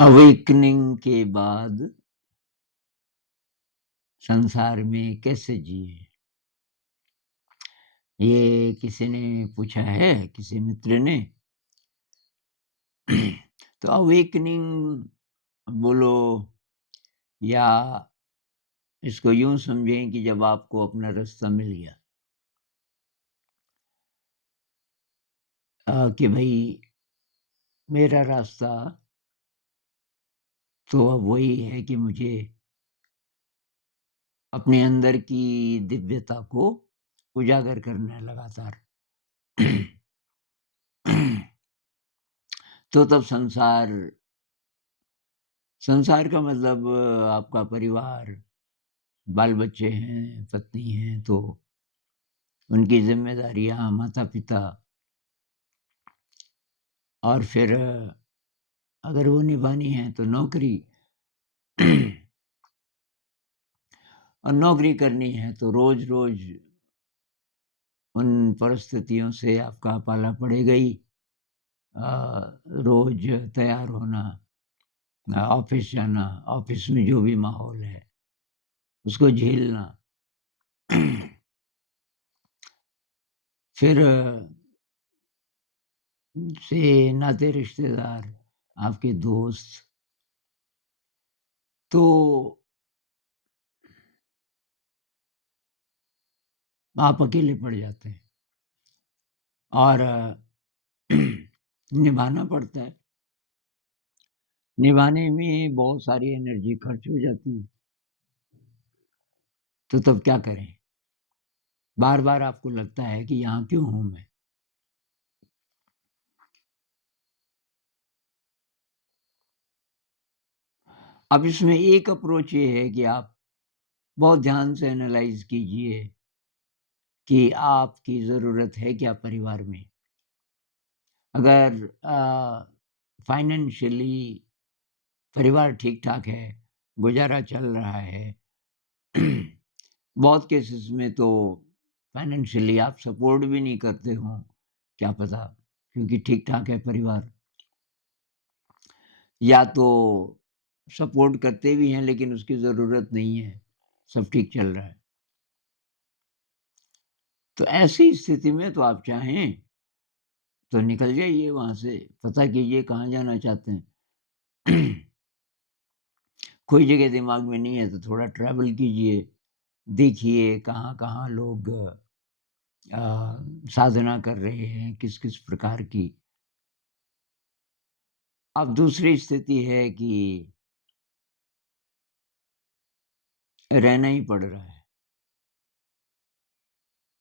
Awakening के बाद संसार में कैसे जिए? ये किसी ने पूछा है, किसी मित्र ने। तो अवेकनिंग बोलो या इसको यूँ समझें कि जब आपको अपना रास्ता मिल गया। कि भई मेरा रास्ता तो अब वही है कि मुझे अपने अंदर की दिव्यता को उजागर करना है लगातार। तो तब संसार का मतलब आपका परिवार, बाल-बच्चे हैं, पत्नी है, तो उनकी ज़िम्मेदारियाँ, माता-पिता और फिर अगर वो निभानी है तो नौकरी। और नौकरी करनी है तो रोज़-रोज़ उन परिस्थितियों से आपका पाला पड़ेगा ही। रोज़ तैयार होना, ऑफ़िस जाना, ऑफ़िस में जो भी माहौल है, उसको झेलना। फिर से नाते रिश्तेदार, आपके दोस्त, तो आप अकेले पड़ जाते हैं और निभाना पड़ता है। निभाने में बहुत सारी एनर्जी खर्च हो जाती है, तो तब क्या करें? बार-बार आपको लगता है कि यहाँ क्यों हूँ मैं? अब इसमें एक अप्रोच ये है कि आप बहुत ध्यान से एनालाइज़ कीजिए कि आपकी ज़रूरत है क्या परिवार में? अगर फाइनेंशियली परिवार ठीक-ठाक है, गुज़ारा चल रहा है। बहुत केसेस में तो फाइनेंशियली आप सपोर्ट भी नहीं करते हों, क्या पता? क्योंकि ठीक-ठाक है परिवार। या तो सपोर्ट करते भी हैं लेकिन उसकी ज़रूरत नहीं है, सब ठीक चल रहा है। तो ऐसी स्थिति में तो आप चाहें तो निकल जाइए वहाँ से, पता कीजिए कहाँ जाना चाहते हैं। कोई जगह दिमाग में नहीं है तो थोड़ा ट्रैवल कीजिए, देखिए कहाँ-कहाँ लोग साधना कर रहे हैं, किस-किस प्रकार की। अब दूसरी स्थिति है कि रहना ही पड़ रहा है,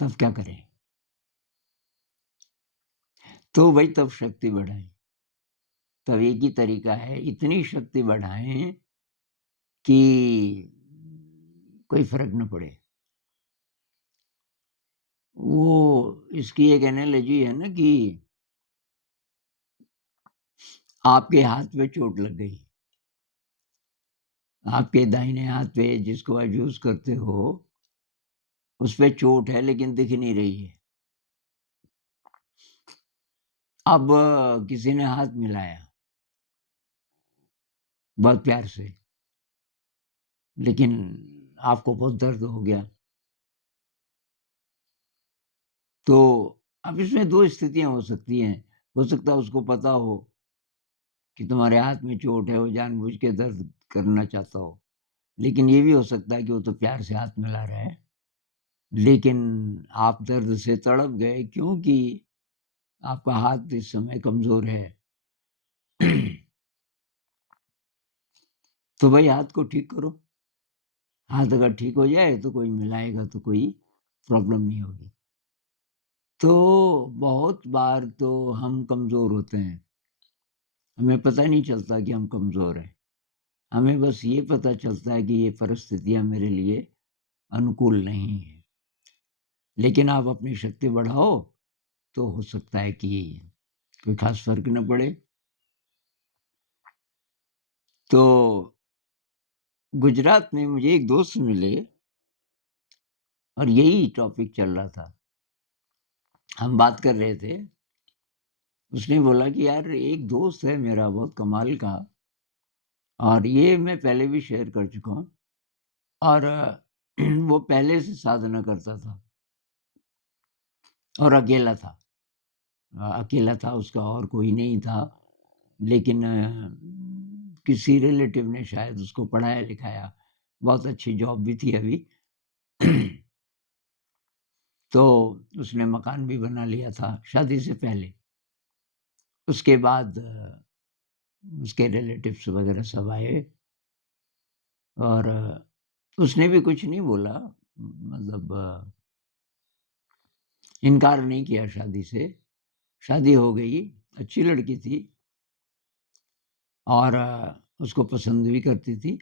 तब क्या करें? तो भई तब शक्ति बढ़ाएँ। तब एक ही तरीका है, इतनी शक्ति बढ़ाएँ कि कोई फ़र्क ना पड़े। वो इसकी एक एनालॉजी है ना कि आपके हाथ पे चोट लग गई। आपके दाहिने हाथ पे जिसको आप यूज़ करते हो, उस पे चोट है लेकिन दिख नहीं रही है। अब किसी ने हाथ मिलाया, बहुत प्यार से, लेकिन आपको बहुत दर्द हो गया। तो अब इसमें 2 स्थितियाँ हो सकती हैं। हो सकता है उसको पता हो कि तुम्हारे हाथ में चोट है, वो जानबूझ के दर्द करना चाहता हो। लेकिन ये भी हो सकता है कि वो तो प्यार से हाथ मिला रहा है, लेकिन आप दर्द से तड़प गए क्योंकि आपका हाथ इस समय कमज़ोर है। तो भई हाथ को ठीक करो। हाथ अगर ठीक हो जाए तो कोई मिलाएगा तो कोई प्रॉब्लम नहीं होगी। तो बहुत बार तो हम कमज़ोर होते हैं। हमें पता नहीं चलता कि हम कमज़ोर हैं। हमें बस ये पता चलता है कि ये परिस्थितियाँ मेरे लिए अनुकूल नहीं हैं। लेकिन आप अपनी शक्ति बढ़ाओ, तो हो सकता है कि कोई ख़ास फ़र्क ना पड़े। तो गुजरात में मुझे एक दोस्त मिले और यही टॉपिक चल रहा था। हम बात कर रहे थे, उसने बोला कि यार एक दोस्त है मेरा बहुत कमाल का, और ये मैं पहले भी शेयर कर चुका हूँ और वो पहले से साधना करता था और अकेला था। अकेला था, उसका और कोई नहीं था, लेकिन किसी रिलेटिव ने शायद उसको पढ़ाया-लिखाया, बहुत अच्छी जॉब भी थी अभी। तो उसने मकान भी बना लिया था शादी से पहले। उसके बाद उसके रिलेटिव्स वगैरह सब आए और उसने भी कुछ नहीं बोला, मतलब इनकार नहीं किया शादी से। शादी हो गई, अच्छी लड़की थी और उसको पसंद भी करती थी।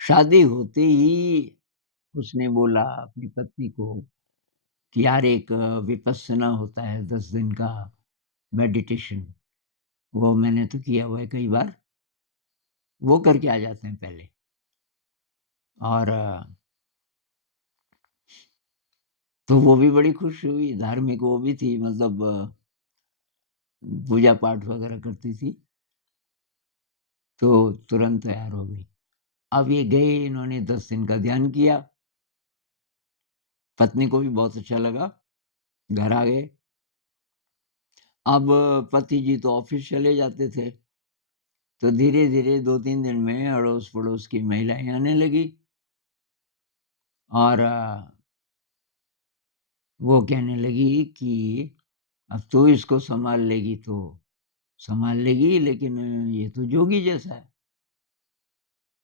शादी होते ही उसने बोला अपनी पत्नी को कि यार एक विपस्सना होता है 10 दिन का मेडिटेशन, वो मैंने तो किया हुआ है कई बार, वो करके आ जाते हैं पहले। और तो वो भी बड़ी खुश हुई, धार्मिक वो भी थी, मतलब पूजा-पाठ वगैरह करती थी, तो तुरंत तैयार हो गई। अब ये गए, इन्होंने 10 दिन का ध्यान किया, पत्नी को भी बहुत अच्छा लगा, घर आ गए। अब पति जी तो ऑफ़िस चले जाते थे, तो धीरे-धीरे 2-3 दिन में अड़ोस-पड़ोस की महिलाएँ आने लगी और वो कहने लगी कि अब तू इसको सँभाल लेगी तो सँभाल लेगी, लेकिन ये तो जोगी जैसा है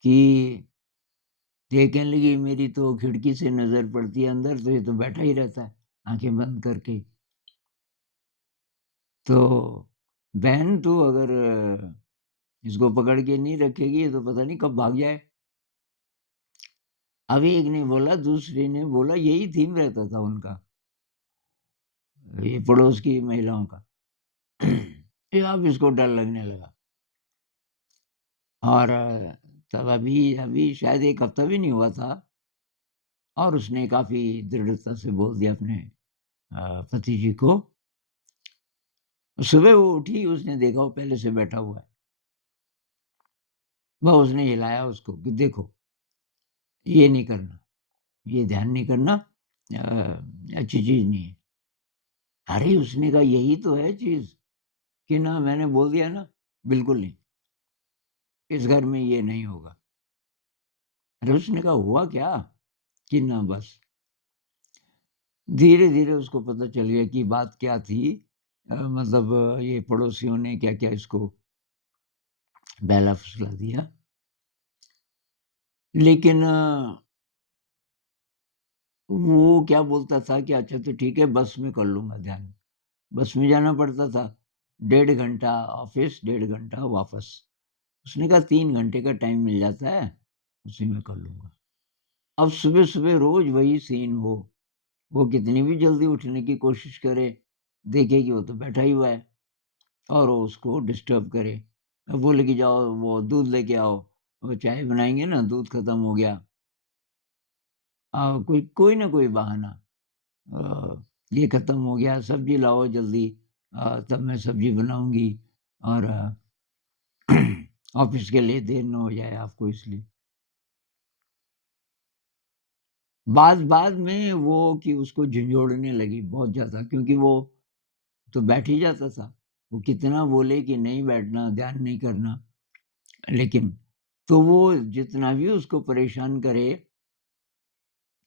कि ये कहने लगी मेरी तो खिड़की से नज़र पड़ती है अंदर, तो ये तो बैठा ही रहता है, आँखें बंद करके। तो बहन तू अगर इसको पकड़ के नहीं रखेगी तो पता नहीं कब भाग जाए। अब एक ने बोला, दूसरे ने बोला, यही थीम रहता था उनका, ये पड़ोस की महिलाओं का। ये अब इसको डर लगने लगा और तब अभी अभी शायद 1 हफ्ता भी नहीं हुआ था और उसने काफ़ी दृढ़ता से बोल दिया अपने पति जी को। सुबह वो उठी, उसने देखा वो पहले से बैठा हुआ है। वह उसने हिलाया उसको कि देखो, ये नहीं करना, ये ध्यान नहीं करना, अच्छी चीज़ नहीं है। अरे! उसने कहा यही तो है चीज़ कि ना मैंने बोल दिया ना, बिल्कुल नहीं, इस घर में ये नहीं होगा। अरे! उसने कहा हुआ क्या? कि ना बस धीरे-धीरे उसको पता चल गया कि बात क्या थी। मतलब ये पड़ोसियों ने क्या-क्या इसको बहला फुसला दिया। लेकिन वो क्या बोलता था कि अच्छा तो ठीक है, बस में कर लूँगा ध्यान। बस में जाना पड़ता था, 1.5 घंटा ऑफ़िस, 1.5 घंटा वापस। उसने कहा 3 घंटे का टाइम मिल जाता है, उसी में कर लूँगा। अब सुबह-सुबह रोज़ वही सीन हो, वो कितनी भी जल्दी उठने की कोशिश करे, देखे कि वो तो बैठा ही हुआ है और वो उसको डिस्टर्ब करे। अब बोले कि जाओ वो दूध लेके आओ, वो चाय बनाएँगे ना, दूध खत्म हो गया। कोई कोई ना कोई बहाना, ये खत्म हो गया, सब्ज़ी लाओ जल्दी, तब मैं सब्ज़ी बनाऊँगी और ऑफ़िस के लिए देर ना हो जाए आपको इसलिए। बाद में वो कि उसको झंझोड़ने लगी बहुत ज़्यादा, क्योंकि वो तो बैठ ही जाता था। वो कितना बोले कि नहीं बैठना, ध्यान नहीं करना, लेकिन तो वो जितना भी उसको परेशान करे,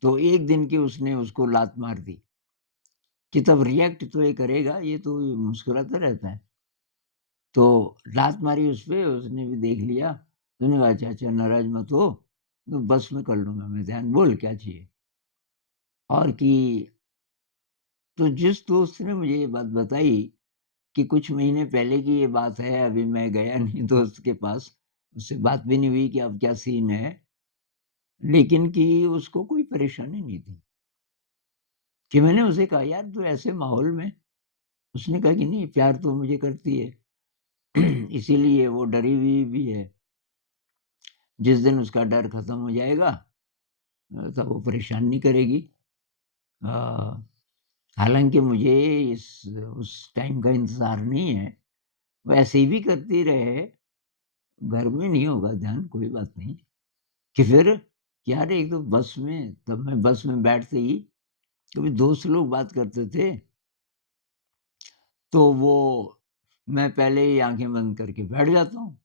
तो एक दिन की उसने उसको लात मार दी कि तब रिएक्ट तो ये करेगा, ये तो मुस्कुराता रहता है। तो लात मारी उसपे, उसने भी देख लिया। उसने कहा, "अच्छा, अच्छा नाराज़ मत हो, तो बस में कर लूँगा मैं ध्यान, बोल क्या चाहिए?" और कि तो जिस दोस्त ने मुझे ये बात बताई कि कुछ महीने पहले की ये बात है, अभी मैं गया नहीं दोस्त के पास, उससे बात भी नहीं हुई कि अब क्या सीन है, लेकिन कि उसको कोई परेशानी नहीं थी। कि मैंने उसे कहा, "यार तू ऐसे माहौल में?" उसने कहा कि, "नहीं, प्यार तो मुझे करती है, इसीलिए वो डरी हुई भी है। जिस दिन उसका डर खत्म हो जाएगा तब वो परेशान नहीं करेगी।" अ, हालाँकि मुझे उस टाइम का इंतज़ार नहीं है, वो ऐसे ही भी करती रहे, घर में नहीं होगा ध्यान, कोई बात नहीं। कि फिर कि यार एक तो बस में, तब मैं बस में बैठते ही कभी दोस्त लोग बात करते थे, तो वो मैं पहले ही आँखें बंद करके बैठ जाता हूँ।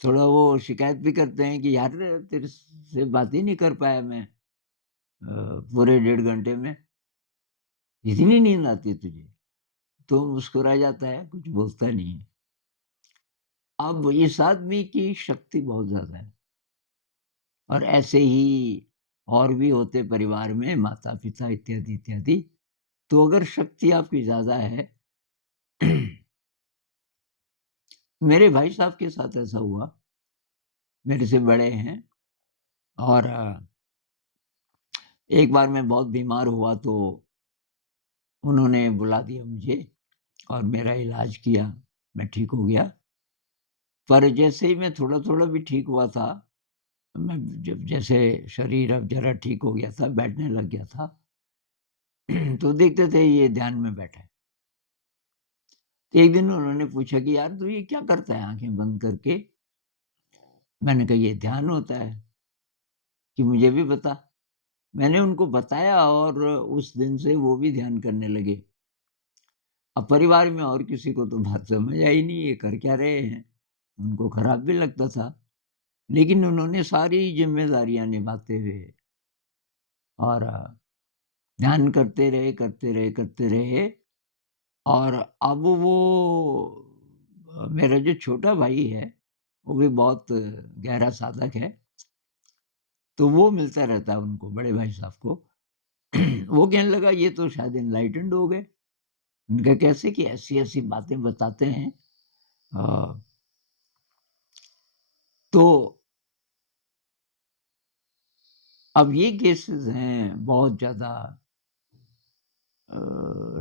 थोड़ा वो शिकायत भी करते हैं कि यार तेरे से बात ही नहीं कर पाया मैं पूरे 1.5 घंटे में, इतनी नींद आती है तुझे? तो मुस्कुरा जाता है, कुछ बोलता नहीं है। अब इस आदमी की शक्ति बहुत ज़्यादा है और ऐसे ही और भी होते परिवार में माता-पिता इत्यादि, इत्यादि। तो अगर शक्ति आपकी ज़्यादा है मेरे भाई साहब के साथ ऐसा हुआ, मेरे से बड़े हैं और एक बार मैं बहुत बीमार हुआ तो उन्होंने बुला दिया मुझे और मेरा इलाज किया, मैं ठीक हो गया। पर जैसे ही मैं थोड़ा-थोड़ा भी ठीक हुआ था, मैं जब जैसे शरीर अब ज़रा ठीक हो गया था, बैठने लग गया था, तो देखते थे ये ध्यान में बैठा है। तो एक दिन उन्होंने पूछा कि यार तू ये क्या करता है आँखें बंद करके? मैंने कहा ये ध्यान होता है, कि मुझे भी बता। मैंने उनको बताया और उस दिन से वो भी ध्यान करने लगे। अब परिवार में और किसी को तो बात समझ आई नहीं, ये कर क्या रहे हैं? उनको खराब भी लगता था। लेकिन उन्होंने सारी ज़िम्मेदारियाँ निभाते हुए और ध्यान करते रहे, करते रहे, करते रहे और अब वो मेरा जो छोटा भाई है, वो भी बहुत गहरा साधक है, तो वो मिलता रहता है उनको, बड़े भाई साहब को। वो कहने लगा ये तो शायद एनलाइटेंड हो गए। मैंने कहा कैसे? कि ऐसी-ऐसी बातें बताते हैं। अ, तो अब ये केसेज़ हैं बहुत ज़्यादा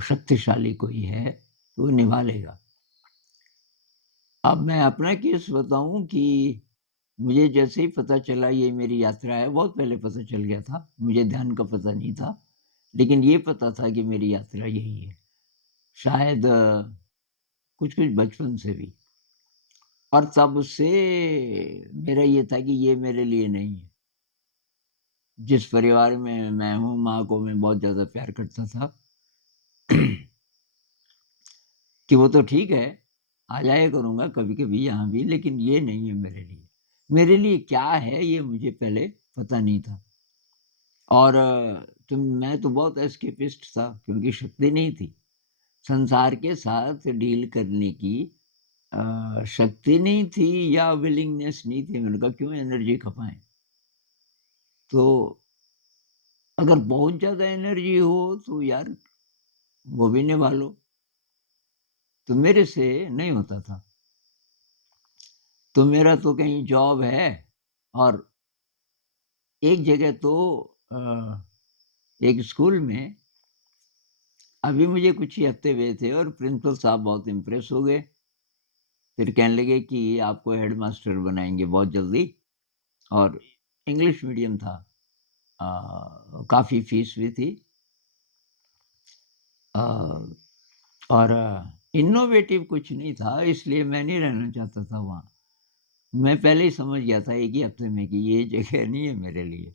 शक्तिशाली कोई है, तो वो निभा लेगा। अब मैं अपना केस बताऊँ कि मुझे जैसे ही पता चला ये मेरी यात्रा है, बहुत पहले पता चल गया था, मुझे ध्यान का पता नहीं था, लेकिन ये पता था कि मेरी यात्रा यही है। शायद कुछ-कुछ बचपन से भी और तब से मेरा ये था कि ये मेरे लिए नहीं है। जिस परिवार में मैं हूँ, माँ को मैं बहुत ज़्यादा प्यार करता था कि वो तो ठीक है, आ जाया करूँगा कभी-कभी यहाँ भी, लेकिन ये नहीं है मेरे लिए। मेरे लिए क्या है ये मुझे पहले पता नहीं था और तो मैं तो बहुत एस्केपिस्ट था क्योंकि शक्ति नहीं थी। संसार के साथ डील करने की शक्ति नहीं थी या विलिंगनेस नहीं थी। मैंने कहा क्यों एनर्जी खपाएँ? तो अगर बहुत ज़्यादा एनर्जी हो तो यार वो भी निभा लो। तो मेरे से नहीं होता था। तो मेरा तो कहीं जॉब है और एक जगह तो अ, एक स्कूल में अभी मुझे कुछ ही हफ्ते हुए थे और प्रिंसिपल साहब बहुत इम्प्रेस हो गए। फिर कहने लगे कि आपको हेडमास्टर बनाएँगे बहुत जल्दी और इंग्लिश मीडियम था। काफ़ी फीस भी थी अ, और इनोवेटिव कुछ नहीं था इसलिए मैं नहीं रहना चाहता था वहाँ। मैं पहले ही समझ गया था एक ही हफ्ते में कि ये जगह नहीं है मेरे लिए।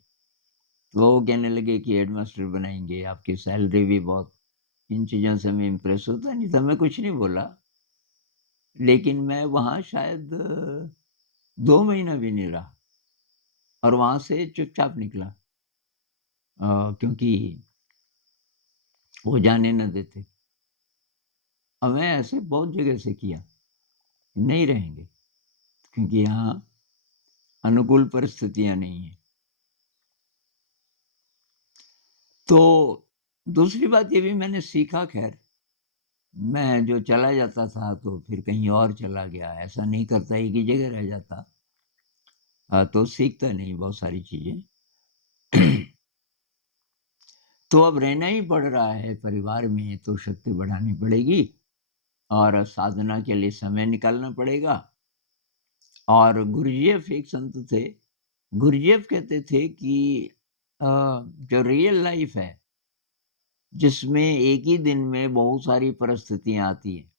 तो वो कहने लगे कि हेडमास्टर बनाएँगे, आपकी सैलरी भी बहुत इन चीज़ों से मैं इम्प्रेस होता नहीं था, मैं कुछ नहीं बोला। लेकिन मैं वहाँ शायद 2 महीना भी नहीं रहा और वहाँ से चुपचाप निकला क्योंकि वो जाने ना देते। और मैं ऐसे बहुत जगह से किया, नहीं रहेंगे क्योंकि यहाँ अनुकूल परिस्थितियाँ नहीं हैं। तो दूसरी बात ये भी मैंने सीखा ख़ैर, मैं जो चला जाता था तो फिर कहीं और चला गया, ऐसा नहीं करता एक ही जगह रह जाता। तो सीखता नहीं बहुत सारी चीज़ें। तो अब रहना ही पड़ रहा है परिवार में तो शक्ति बढ़ानी पड़ेगी और साधना के लिए समय निकालना पड़ेगा। और गुरुजेफ एक संत थे, गुरुजेफ कहते थे कि अ, जो रियल लाइफ़ है, जिसमें एक ही दिन में बहुत सारी परिस्थितियाँ आती हैं,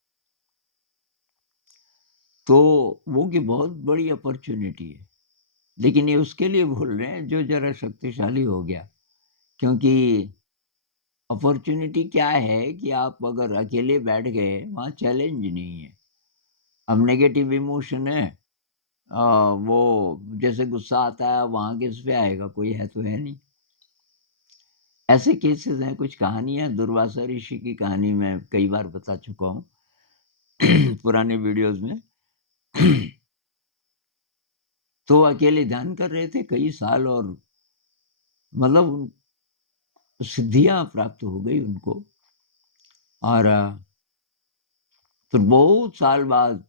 तो वो की बहुत बड़ी अपॉर्च्युनिटी है। लेकिन ये उसके लिए बोल रहे हैं जो ज़रा शक्तिशाली हो गया। क्योंकि अपॉर्च्युनिटी क्या है कि आप अगर अकेले बैठ गए, वहाँ चैलेंज नहीं है। अब नेगेटिव इमोशन है, अ, वो जैसे गुस्सा आता है वहाँ किस पे आएगा? कोई है तो है नहीं। ऐसे केसेज़ हैं, कुछ कहानियाँ दुर्वासा ऋषि की कहानी मैं कई बार बता चुका हूँ पुराने वीडियोज़ में। तो अकेले ध्यान कर रहे थे कई साल और मतलब सिद्धियाँ प्राप्त हो गई उनको और फिर बहुत साल बाद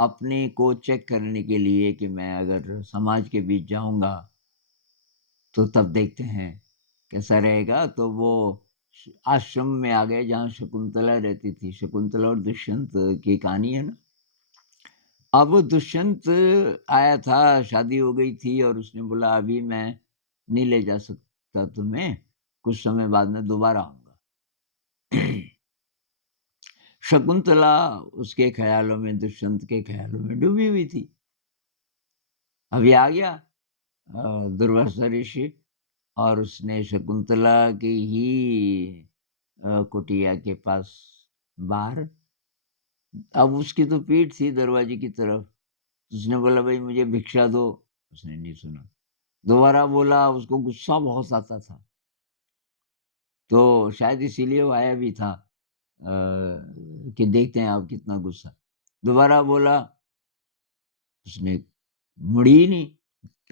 अपने को चेक करने के लिए कि मैं अगर समाज के बीच जाऊँगा, तो तब देखते हैं कैसा रहेगा। तो वो आश्रम में आ गए जहाँ शकुंतला रहती थी। शकुंतला और दुष्यंत की कहानी है ना। अब वो दुष्यंत आया था, शादी हो गई थी और उसने बोला अभी मैं नहीं ले जा सकता तुम्हें, कुछ समय बाद मैं दोबारा आऊँगा। शकुंतला उसके ख़्यालों में, दुष्यंत के ख़्यालों में डूबी हुई थी। अभी आ गया दुर्वासा ऋषि और उसने शकुंतला की ही कुटिया के पास बाहर, अब उसकी तो पीठ थी दरवाजे की तरफ। उसने बोला भाई मुझे भिक्षा दो, उसने नहीं सुना। दोबारा बोला, उसको गुस्सा बहुत आता था। तो शायद इसीलिए वो आया भी था कि देखते हैं अब कितना गुस्सा। दोबारा बोला, उसने मुड़ी ही नहीं,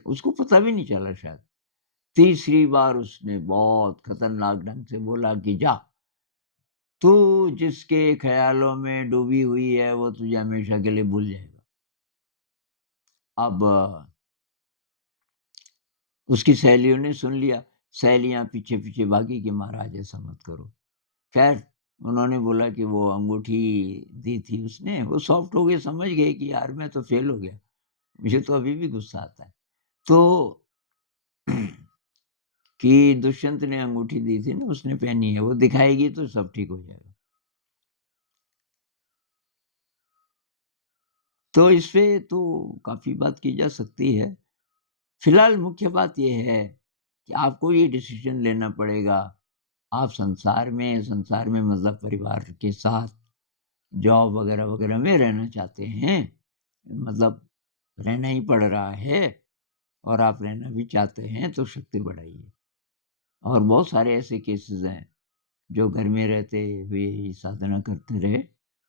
उसको पता भी नहीं चला शायद। तीसरी बार उसने बहुत खतरनाक ढंग से बोला कि जा, तू जिसके ख़्यालों में डूबी हुई है वो तुझे हमेशा के लिए भूल जाएगा। अब उसकी सहेलियों ने सुन लिया, सहेलियाँ पीछे-पीछे भागी कि महाराज ऐसा मत करो। ख़ैर उन्होंने बोला कि वो अंगूठी दी थी उसने, वो सॉफ्ट हो गए, समझ गए कि यार मैं तो फ़ेल हो गया, मुझे तो अभी भी गुस्सा आता है। तो कि दुष्यंत ने अंगूठी दी थी ना, उसने पहनी है, वो दिखाएगी तो सब ठीक हो जाएगा। तो इस पे तो काफ़ी बात की जा सकती है। फिलहाल मुख्य बात ये है कि आपको ये डिसीज़न लेना पड़ेगा। आप संसार में मतलब परिवार के साथ जॉब वग़ैरह-वग़ैरह में रहना चाहते हैं, मतलब रहना ही पड़ रहा है और आप रहना भी चाहते हैं तो शक्ति बढ़ाइए। और बहुत सारे ऐसे केसेज़ हैं, जो घर में रहते हुए ही साधना करते रहे,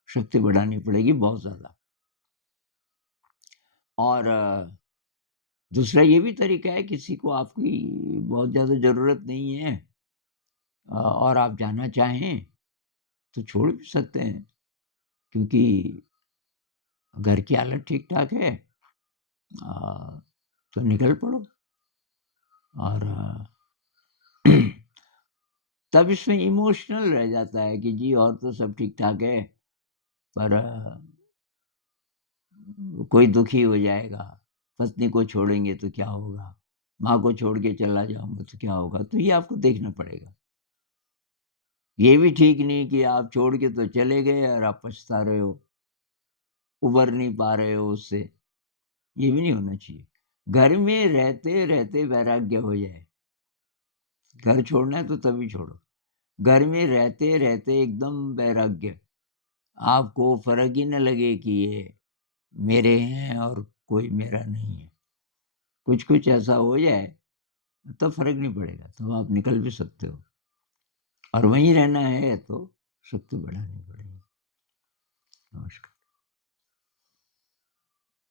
शक्ति बढ़ानी पड़ेगी बहुत ज़्यादा। और दूसरा ये भी तरीका है, किसी को आपकी बहुत ज़्यादा ज़रूरत नहीं है और आप जाना चाहें, तो छोड़ भी सकते हैं, क्योंकि घर की हालत ठीक-ठाक है, तो निकल पड़ो और तब इसमें इमोशनल रह जाता है कि जी और तो सब ठीक-ठाक है, पर कोई दुखी हो जाएगा, पत्नी को छोड़ेंगे तो क्या होगा? माँ को छोड़ के चला जाऊँगा तो क्या होगा? तो ये आपको देखना पड़ेगा। ये भी ठीक नहीं कि आप छोड़ के तो चले गए और आप पछता रहे हो, उबर नहीं पा रहे हो उससे, ये भी नहीं होना चाहिए। घर में रहते-रहते वैराग्य हो जाए, घर छोड़ना है तो तभी छोड़ो। घर में रहते-रहते एकदम वैराग्य, आपको फ़र्क ही ना लगे कि ये मेरे हैं और कोई मेरा नहीं है। कुछ-कुछ ऐसा हो जाए, तब फ़र्क नहीं पड़ेगा, तब आप निकल भी सकते हो और वहीं रहना है तो शक्ति बढ़ानी पड़ेगी। नमस्कार।